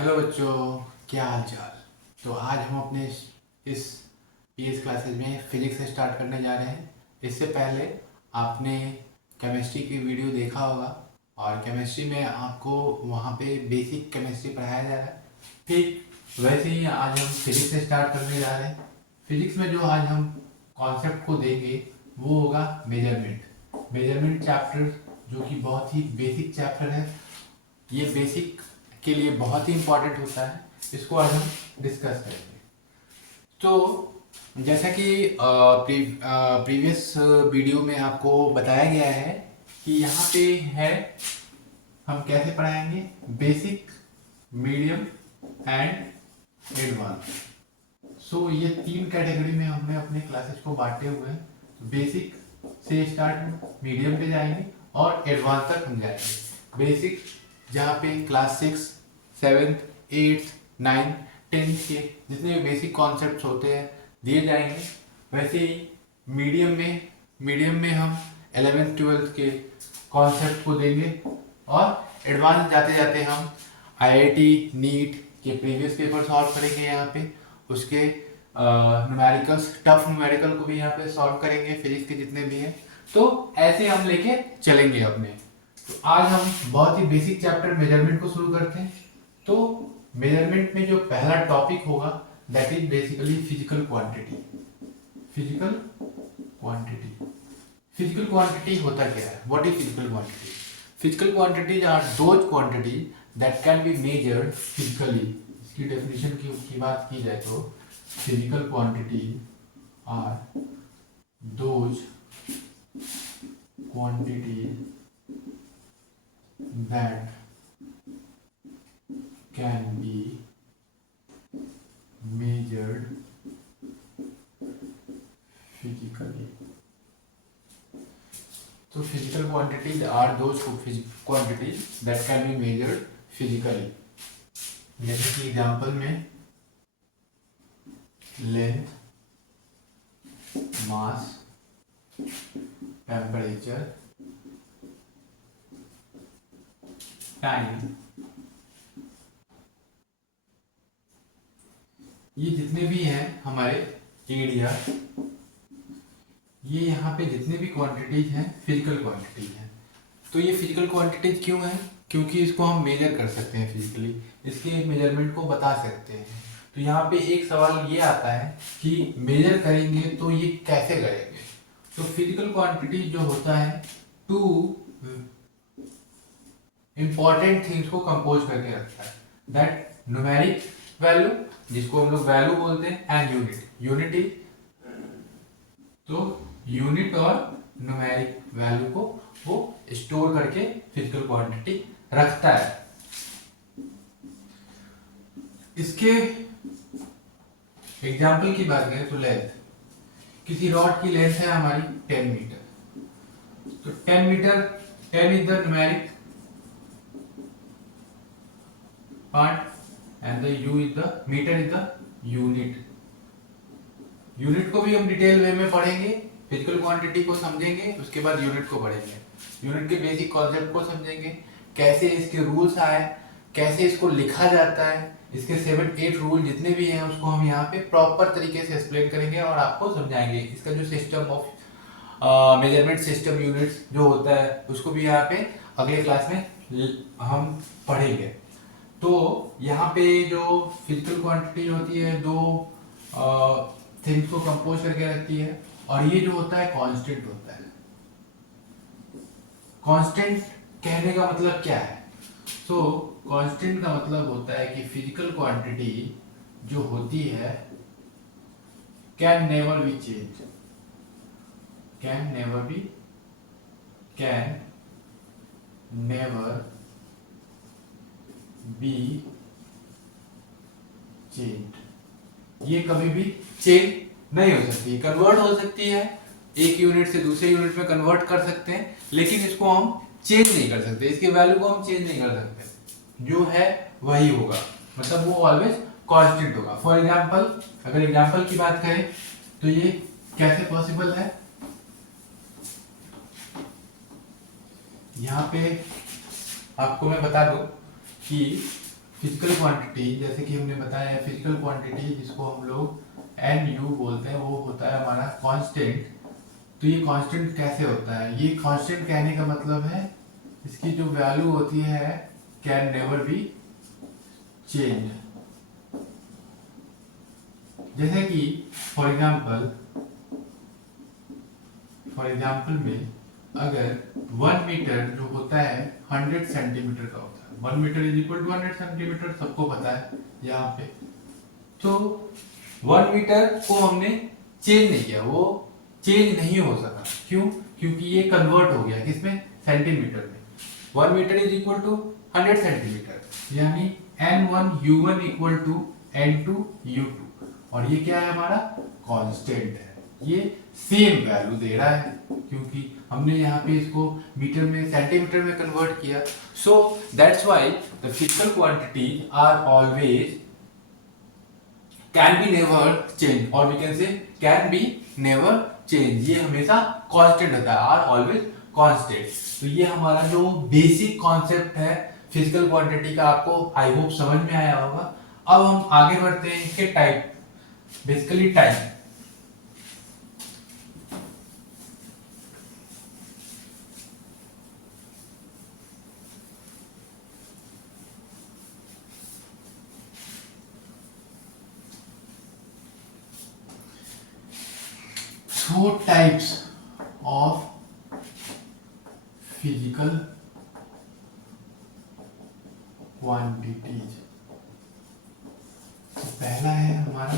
Hello बच्चों, क्या हाल चाल। तो आज हम अपने इस पीएस क्लासेस में फिजिक्स से स्टार्ट करने जा रहे हैं। इससे पहले आपने केमिस्ट्री की वीडियो देखा होगा और केमिस्ट्री में आपको वहाँ पे बेसिक केमिस्ट्री पढ़ाया जा रहा है। ठीक वैसे ही आज हम फिजिक्स से स्टार्ट करने जा रहे हैं। फिजिक्स में जो आज हम कॉन्सेप्ट को देंगे वो होगा मेजरमेंट। मेजरमेंट चैप्टर जो कि बहुत ही बेसिक चैप्टर है। ये बेसिक के लिए बहुत ही इम्पोर्टेंट होता है। इसको आज हम डिस्कस करेंगे। तो जैसा कि प्रीवियस वीडियो में आपको बताया गया है कि यहाँ पे है हम कैसे पढ़ाएंगे बेसिक, मीडियम एंड एडवांस। सो ये तीन कैटेगरी में हमने अपने क्लासेस को बांटे हुए हैं। बेसिक से स्टार्ट मीडियम पे जाएंगे और एडवांस तक हम जाएंगे। बेसिक जहाँ पे क्लास 6, 7, 8, 9, 10 के जितने भी बेसिक कॉन्सेप्ट्स होते हैं दिए जाएंगे। वैसे ही मीडियम में हम 11th 12th के कॉन्सेप्ट को देंगे और एडवांस जाते जाते हम आईआईटी नीट के प्रीवियस पेपर सॉल्व करेंगे। यहाँ पे उसके न्यूमेरिकल्स, टफ न्यूमेरिकल को भी यहाँ पे सॉल्व करेंगे, फिजिक्स के जितने भी हैं। तो ऐसे हम लेके चलेंगे अपने। तो आज हम बहुत ही बेसिक चैप्टर मेजरमेंट को शुरू करते हैं। तो मेजरमेंट में जो पहला टॉपिक होगा that is basically physical quantity. Physical quantity, physical quantity होता क्या है? What is physical quantity? Physical quantities are those quantity that can be measured physically. इसकी डेफिनेशन की बात की जाए तो physical quantity are those quantity that can be measured physically. So physical quantities are those quantities that can be measured physically. जैसे कि example में length, मास, temperature, time, ये जितने भी हैं हमारे एरिया, ये यहाँ पे जितने भी क्वांटिटीज हैं फिजिकल क्वांटिटीज हैं। तो ये फिजिकल क्वांटिटीज क्यों है? क्योंकि इसको हम मेजर कर सकते हैं फिजिकली, इसके मेजरमेंट को बता सकते हैं। तो यहाँ पे एक सवाल ये आता है कि मेजर करेंगे तो ये कैसे करेंगे? तो फिजिकल क्वांटिटी जो होता है टू इंपॉर्टेंट थिंग्स को कंपोज करके रखता है। दैट न्यूमेरिक वैल्यू, जिसको हम लोग वैल्यू बोलते हैं, एंड यूनिट। यूनिट इज, तो यूनिट और न्यूमेरिक वैल्यू को वो स्टोर करके फिजिकल क्वांटिटी रखता है। इसके एग्जाम्पल की बात करें तो लेंथ, किसी रॉड की लेंथ है हमारी 10 मीटर। तो 10 metre, 10 is the numeric part and the u is the meter is the unit. Unit को भी हम डिटेल वे में पढ़ेंगे, फिजिकल क्वांटिटी को समझेंगे, उसके बाद यूनिट को पढ़ेंगे। यूनिट के बेसिक कॉन्सेप्ट को समझेंगे, कैसे इसके रूल्स आए, कैसे इसको लिखा जाता है, इसके 7-8 रूल जितने भी हैं उसको हम यहाँ पे प्रॉपर तरीके से एक्सप्लेन करेंगे और आपको समझाएंगे। इसका जो system of measurement system units जो होता है उसको भी यहाँ पे अगले क्लास में हम पढ़ेंगे। तो यहाँ पे जो फिजिकल क्वांटिटी होती है दो थिंग्स को कंपोज करके रखती है, और ये जो होता है कांस्टेंट होता है। कांस्टेंट कहने का मतलब क्या है? सो कांस्टेंट का मतलब होता है कि फिजिकल क्वांटिटी जो होती है can never be change, can never be change. ये कभी भी चेंज नहीं हो सकती, कन्वर्ट हो सकती है, एक यूनिट से दूसरे यूनिट में कन्वर्ट कर सकते हैं, लेकिन इसको हम चेंज नहीं कर सकते, इसके वैल्यू को हम चेंज नहीं कर सकते। जो है वही होगा, मतलब वो ऑलवेज कांस्टेंट होगा। फॉर एग्जांपल, अगर एग्जांपल की बात करें तो ये कैसे पॉसिबल है? यहाँ पे आपको मैं बता दूं कि फिजिकल क्वांटिटी, जैसे कि हमने बताया है फिजिकल क्वांटिटी जिसको हम लोग एन यू बोलते हैं, वो होता है हमारा कांस्टेंट। तो ये कांस्टेंट कैसे होता है? ये कांस्टेंट कहने का मतलब है इसकी जो वैल्यू होती है कैन नेवर बी चेंज। जैसे कि फॉर एग्जाम्पल में अगर 1 मीटर जो होता है 100 सेंटीमीटर का होता है, 1 metre is equal to 100 centimetre, सबको पता है यहाँ पे। तो 1 मीटर को हमने चेंज नहीं किया, वो चेंज नहीं हो सका। क्यों? क्योंकि ये कन्वर्ट हो गया किसमें? सेंटीमीटर में। 1 metre is equal to 100 centimetre, यानी n1u1 इक्वल टू n2u2, और ये क्या है हमारा? कांस्टेंट है। ये सेम वैल्यू दे रहा है क्योंकि हमने यहाँ पे इसको मीटर में सेंटीमीटर में कन्वर्ट किया। So that's why the physical quantities are always can be never change, और we can say can be never change. ये हमेशा कांस्टेंट होता है, आर ऑलवेज कांस्टेंट। तो ये हमारा जो बेसिक कॉन्सेप्ट है फिजिकल क्वांटिटी का, आपको आई होप समझ में आया होगा। अब हम आगे बढ़ते हैं इसके type, basically type. Four types of physical quantities। तो पहला है हमारा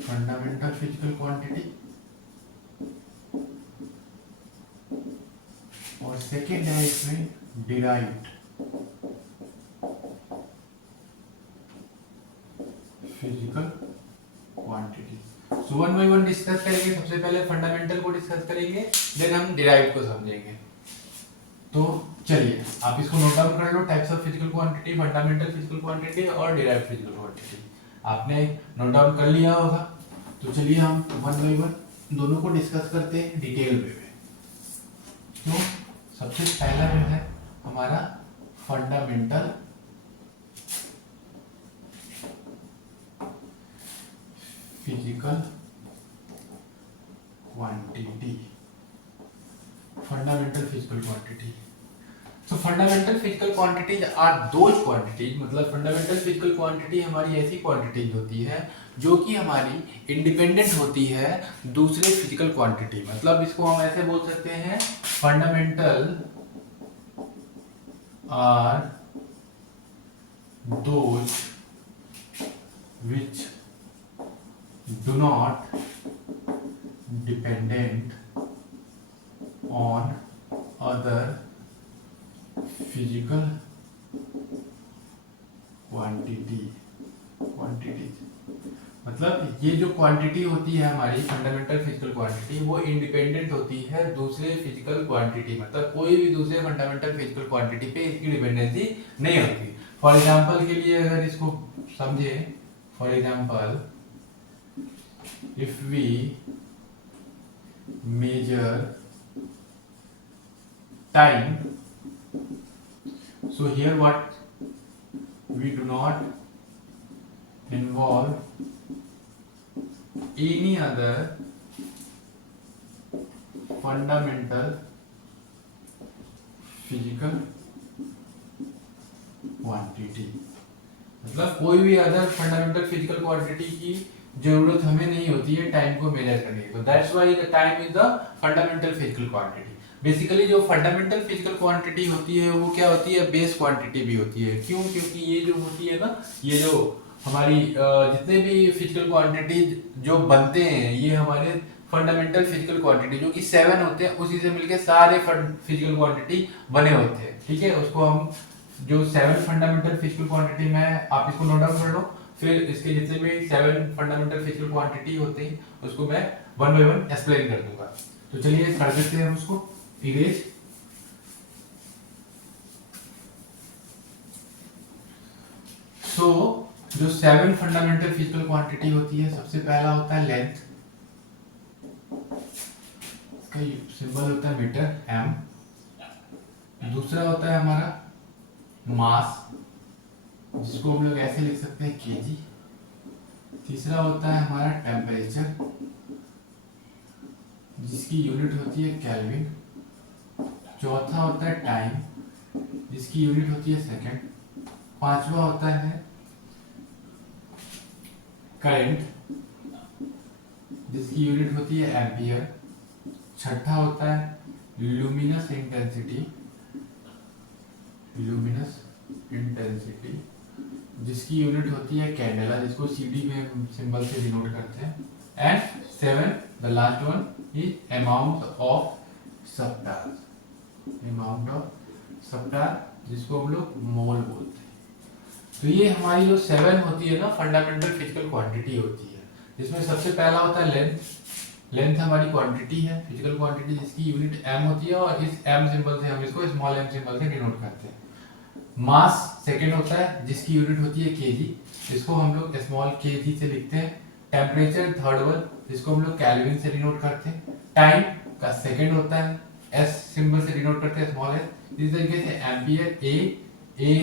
फंडामेंटल फिजिकल क्वांटिटी, और सेकेंड है इसमें derived physical quantity. So one by one discuss करेंगे। सबसे पहले फंडामेंटल को डिस्कस करेंगे, देन हम डिराइव्ड को समझेंगे। तो चलिए आप इसको नोट डाउन कर लो, types of physical quantity, fundamental physical quantity और डिराइव्ड फिजिकल क्वांटिटी। आपने नोट डाउन कर लिया होगा। तो चलिए हम वन बाय वन दोनों को डिस्कस करते हैं डिटेल में। तो सबसे पहला जो है हमारा fundamental physical quantity. Fundamental physical quantity. So fundamental physical quantities are those quantities, मतलब fundamental physical quantity हमारी ऐसी quantities होती है जो कि हमारी इंडिपेंडेंट होती है दूसरे फिजिकल क्वांटिटी। मतलब इसको हम ऐसे बोल सकते हैं, fundamental are those which do not dependent on other physical quantities. मतलब ये जो क्वांटिटी होती है हमारी फंडामेंटल फिजिकल क्वांटिटी, वो इंडिपेंडेंट होती है दूसरे फिजिकल क्वांटिटी। मतलब कोई भी दूसरे फंडामेंटल फिजिकल क्वांटिटी पे इसकी डिपेंडेंसी नहीं होती। फॉर एग्जांपल के लिए अगर इसको समझे, for example if we measure time, so here what we do not involve any other fundamental physical quantity। मतलब कोई भी अदर फंडामेंटल फिजिकल क्वांटिटी की जरूरत हमें नहीं होती है टाइम को मेजर करने की। That's why the time is the fundamental physical quantity. Basically जो फंडामेंटल फिजिकल क्वांटिटी होती है वो क्या होती है? बेस क्वांटिटी भी होती है। क्यों? क्योंकि ये जो होती है ना, ये जो हमारी जितने भी फिजिकल क्वांटिटी जो बनते हैं, ये हमारे फंडामेंटल फिजिकल क्वांटिटी जो कि 7 होते हैं, उसी से मिलके सारे फिजिकल क्वांटिटी बने होते हैं। ठीक है, उसको हम जो 7 फंडामेंटल फिजिकल क्वांटिटी में, आप इसको नोट डाउन कर लो, फिर इसके जितने भी 7 फंडामेंटल फिजिकल क्वांटिटी होते हैं उसको मैं वन बाय वन एक्सप्लेन कर दूंगा। तो चलिए कर देते हैं हम उसको इरेज। सो जो 7 फंडामेंटल फिजिकल क्वांटिटी होती है, सबसे पहला होता है लेंथ, इसका सिंबल होता है मीटर, एम। दूसरा होता है हमारा मास, जिसको हम लोग ऐसे लिख सकते हैं केजी। तीसरा होता है हमारा टेम्परेचर, जिसकी यूनिट होती है केल्विन। चौथा होता है टाइम, जिसकी यूनिट होती है सेकंड। पांचवा होता है करंट, जिसकी यूनिट होती है एम्पियर। छठा होता है लुमिनस इंटेंसिटी, जिसकी यूनिट होती है कैंडेला, जिसको सीडी में सिंबल से डिनोट करते हैं। And seven, the last one is amount of substance, जिसको हम लोग मोल बोलते हैं। तो ये हमारी जो 7 होती है ना फंडामेंटल फिजिकल क्वांटिटी होती है, जिसमें सबसे पहला होता है लेंथ हमारी क्वांटिटी है, फिजिकल क्वांटिटी, जिसकी यूनिट m होती है और इस m सिंबल से हम इसको स्मॉल m सिंबल से डिनोट करते हैं। मास सेकंड होता है, जिसकी यूनिट होती है kg, इसको हम लोग स्मॉल kg से लिखते हैं। टेम्परेचर थर्ड वन, जिसको हम लोग केल्विन से डिनोट करते हैं। टाइम का सेकंड होता है s सिंबल से डिनोट करते हैं, स्मॉल s। इस तरीके से एम्पियर a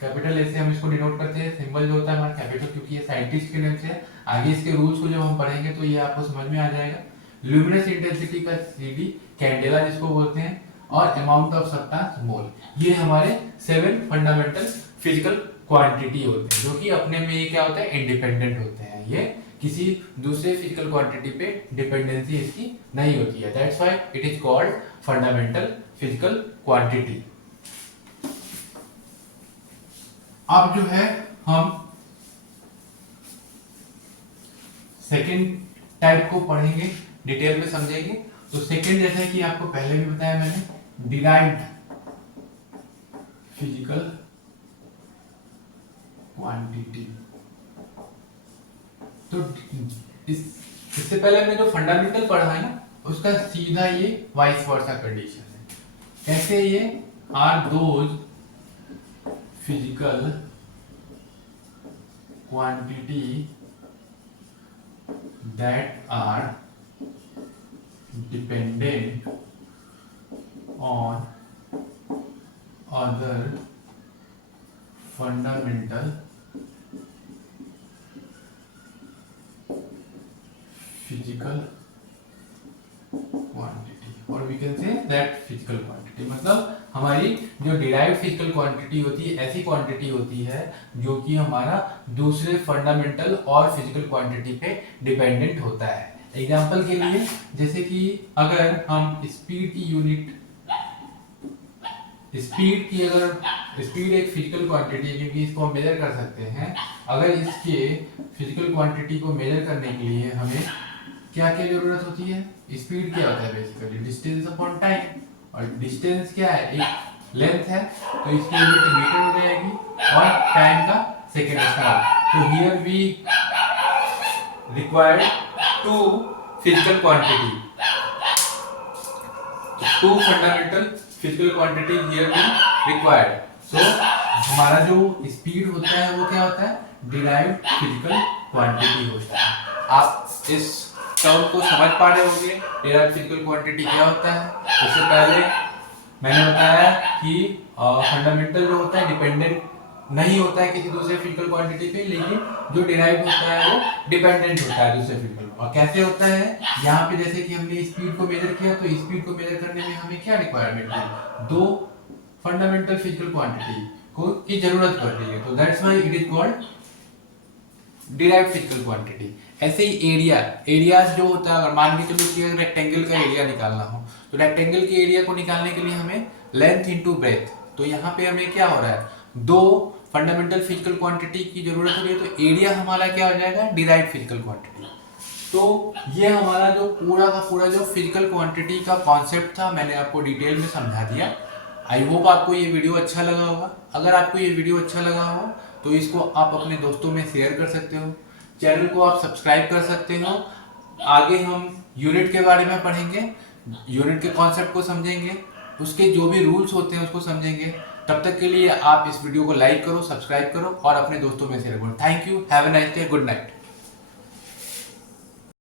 कैपिटल ए से हम इसको डिनोट करते हैं। सिंबल जो होता है हमारा कैपिटल, क्योंकि ये साइंटिस्ट के नेम से है। आगे इसके रूल्स को जब हम पढ़ेंगे तो ये आपको समझ में आ जाएगा। ल्यूमिनस इंटेंसिटी का सीडी कैंडेला जिसको बोलते हैं, और अमाउंट ऑफ सब्सटेंस मोल। ये हमारे 7 फंडामेंटल फिजिकल क्वांटिटी होते हैं, जो कि अपने में ये क्या होता है, इंडिपेंडेंट होते हैं। ये किसी दूसरे फिजिकल क्वांटिटी पे डिपेंडेंसी इसकी नहीं होती है। That's why it is called fundamental physical quantity. अब जो है हम सेकेंड टाइप को पढ़ेंगे, डिटेल में समझेंगे। तो सेकेंड, जैसा कि आपको पहले भी बताया मैंने, डिराइव्ड फिजिकल क्वांटिटी। तो इससे पहले हमने जो फंडामेंटल पढ़ा है ना, उसका सीधा ये वाइस वर्सा कंडीशन है। कैसे? ये are those physical quantity that are dependent on other fundamental physical quantity, or we can say that physical quantity। मतलब हमारी जो डिराइव्ड फिजिकल क्वांटिटी होती है, ऐसी क्वांटिटी होती है जो कि हमारा दूसरे फंडामेंटल और फिजिकल क्वांटिटी पे डिपेंडेंट होता है। एग्जांपल के लिए, जैसे कि अगर हम स्पीड की यूनिट, स्पीड एक फिजिकल क्वांटिटी है, क्योंकि इसको हम मेजर कर सकते हैं। अगर इसके फिजिकल क्वांटिटी को मेजर करने के लिए हमें क्या क्या जरूरत होती है? स्पीड क्या होता है? Basically distance upon time. और डिस्टेंस क्या है? एक लेंथ है, तो इसकी यूनिट मीटर हो जाएगी, और टाइम का सेकेंड स्मॉल। तो here we required 2 physical quantity, 2 fundamental physical quantity here we required. So हमारा जो स्पीड होता है वो क्या होता है? डिराइव्ड फिजिकल क्वांटिटी होता है। आप इस टर्म को समझ पा रहे होंगे, डिराइव्ड फिजिकल क्वांटिटी क्या होता है। उससे पहले मैंने बताया कि फंडामेंटल जो होता है डिपेंडेंट नहीं होता है किसी दूसरे फिजिकल क्वांटिटी पे, लेकिन जो डिराइव्ड होता है वो डिपेंडेंट होता है दूसरे फिजिकल। और कैसे होता है? यहाँ पे जैसे कि हमने स्पीड को मेजर किया, तो स्पीड को मेजर करने में हमें क्या रिक्वायरमेंट है? 2 फंडामेंटल फिजिकल क्वांटिटी को की जरूरत पड़ती है। तो that's why it is called derived physical quantity. ऐसे ही एरिया जो होता है, अगर मान के चलो कि रेक्टेंगल का एरिया निकालना हो, तो रेक्टेंगल के एरिया को निकालने के लिए हमें लेंथ इनटू ब्रेथ। तो यहाँ पे हमें क्या हो रहा है? 2 फंडामेंटल फिजिकल क्वांटिटी की जरूरत हो रही है, तो एरिया हमारा क्या हो जाएगा? Derived physical quantity. तो ये हमारा जो पूरा का पूरा जो फिजिकल क्वांटिटी का कॉन्सेप्ट था, मैंने आपको डिटेल में समझा दिया। आई होप आपको ये वीडियो अच्छा लगा होगा। अगर आपको ये वीडियो अच्छा लगा हो तो इसको आप अपने दोस्तों में शेयर कर सकते हो, चैनल को आप सब्सक्राइब कर सकते हो। आगे हम यूनिट के बारे में पढ़ेंगे, यूनिट के कॉन्सेप्ट को समझेंगे, उसके जो भी रूल्स होते हैं उसको समझेंगे। तब तक के लिए आप इस वीडियो को लाइक करो, सब्सक्राइब करो और अपने दोस्तों में शेयर करो। Thank you, have a nice day, good night.